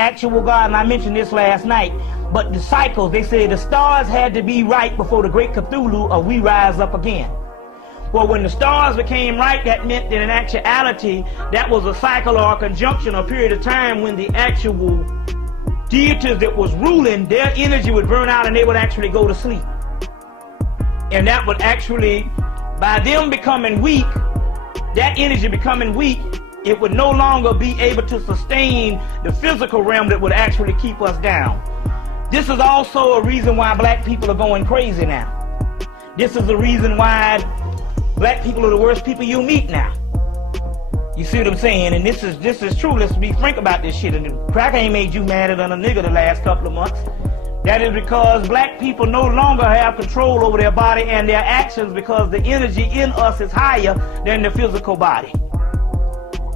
actual God, and I mentioned this last night, but the cycles, they say the stars had to be right before the great Cthulhu or we rise up again. Well, when the stars became right, that meant that in actuality, that was a cycle or a conjunction, a period of time when the actual deities that was ruling, their energy would burn out and they would actually go to sleep. And that would actually, by them becoming weak, that energy becoming weak, it would no longer be able to sustain the physical realm that would actually keep us down. This is also a reason why black people are going crazy now. This is the reason why black people are the worst people you meet now. You see what I'm saying? And this is true. Let's be frank about this shit. And the crack ain't made you madder than a nigga the last couple of months. That is because black people no longer have control over their body and their actions because the energy in us is higher than the physical body.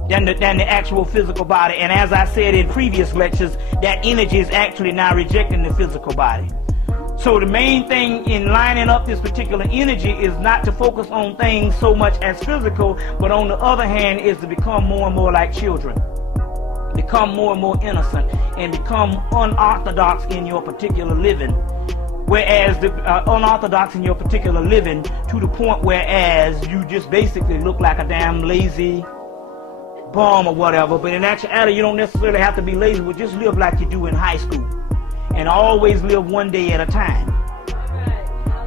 Than the actual physical body. And as I said in previous lectures, that energy is actually now rejecting the physical body. So the main thing in lining up this particular energy is not to focus on things so much as physical, but on the other hand is to become more and more like children. Become more and more innocent and become unorthodox in your particular living. Whereas the unorthodox in your particular living to the point whereas you just basically look like a damn lazy bum or whatever, but in actuality you don't necessarily have to be lazy, but just live like you do in high school and always live one day at a time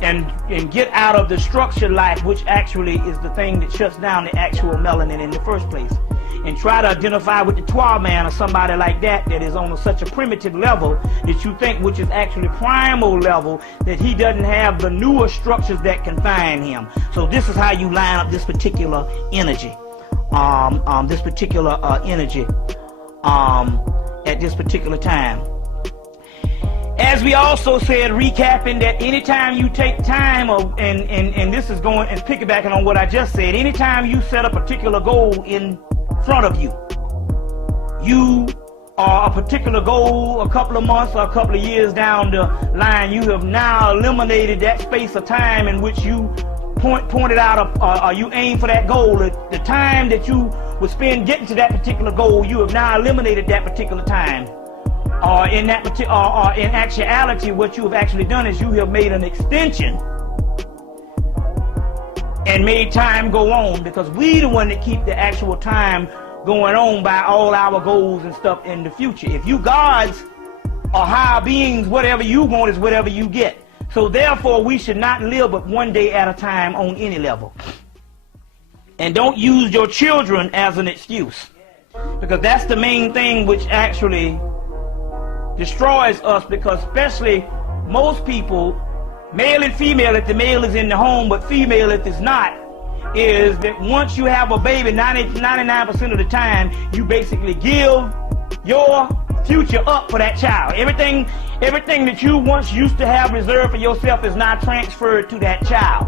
and get out of the structured life, which actually is the thing that shuts down the actual melanin in the first place, and try to identify with the Twa man or somebody like that that is on such a primitive level that you think, which is actually primal level, that he doesn't have the newer structures that confine him. So this is how you line up this particular energy. At this particular time. As we also said, recapping, that anytime you take time and this is going and piggybacking on what I just said, anytime you set a particular goal in front of you, you are a particular goal a couple of months or a couple of years down the line, you have now eliminated that space of time in which you pointed out or you aim for that goal. The time that you would spend getting to that particular goal, you have now eliminated that particular time. In actuality, what you have actually done is you have made an extension and made time go on, because we the one that keep the actual time going on by all our goals and stuff in the future. If you gods or higher beings, whatever you want is whatever you get. So therefore, we should not live but one day at a time on any level. And don't use your children as an excuse, because that's the main thing which actually destroys us, because especially most people, male and female, if the male is in the home but female if it's not, is that once you have a baby, 99% of the time, you basically give your future up for that child. Everything that you once used to have reserved for yourself is now transferred to that child.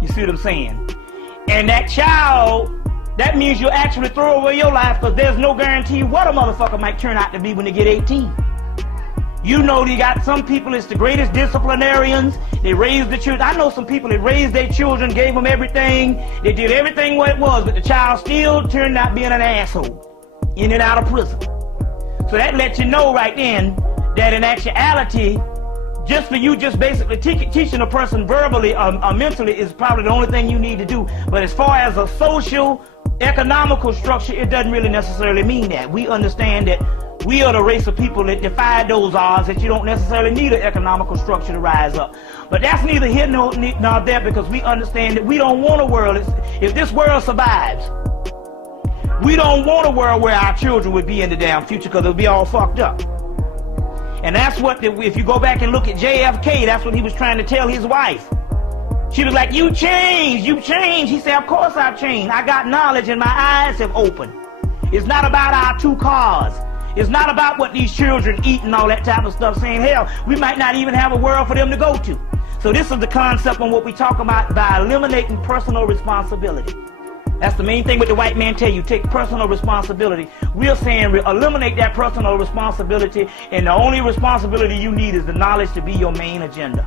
You see what I'm saying? And that child, that means you actually throw away your life, because there's no guarantee what a motherfucker might turn out to be when they get 18. You know, you got some people, it's the greatest disciplinarians. They raised the children. I know some people that raised their children, gave them everything. They did everything what it was, but the child still turned out being an asshole, in and out of prison. So that lets you know right then that in actuality, just for you just basically teaching a person verbally or mentally is probably the only thing you need to do. But as far as a social, economical structure, it doesn't really necessarily mean that. We understand that we are the race of people that defy those odds, that you don't necessarily need an economical structure to rise up. But that's neither here nor there, because we understand that we don't want a world, if this world survives, we don't want a world where our children would be in the damn future, because it'll be all fucked up. And that's what, if you go back and look at JFK, that's what he was trying to tell his wife. She was like, you changed. He said, of course I've changed. I got knowledge and my eyes have opened. It's not about our 2 cars. It's not about what these children eat and all that type of stuff, saying, hell, we might not even have a world for them to go to. So this is the concept on what we talk about by eliminating personal responsibility. That's the main thing with the white man tell you, take personal responsibility. We're saying eliminate that personal responsibility, and the only responsibility you need is the knowledge to be your main agenda.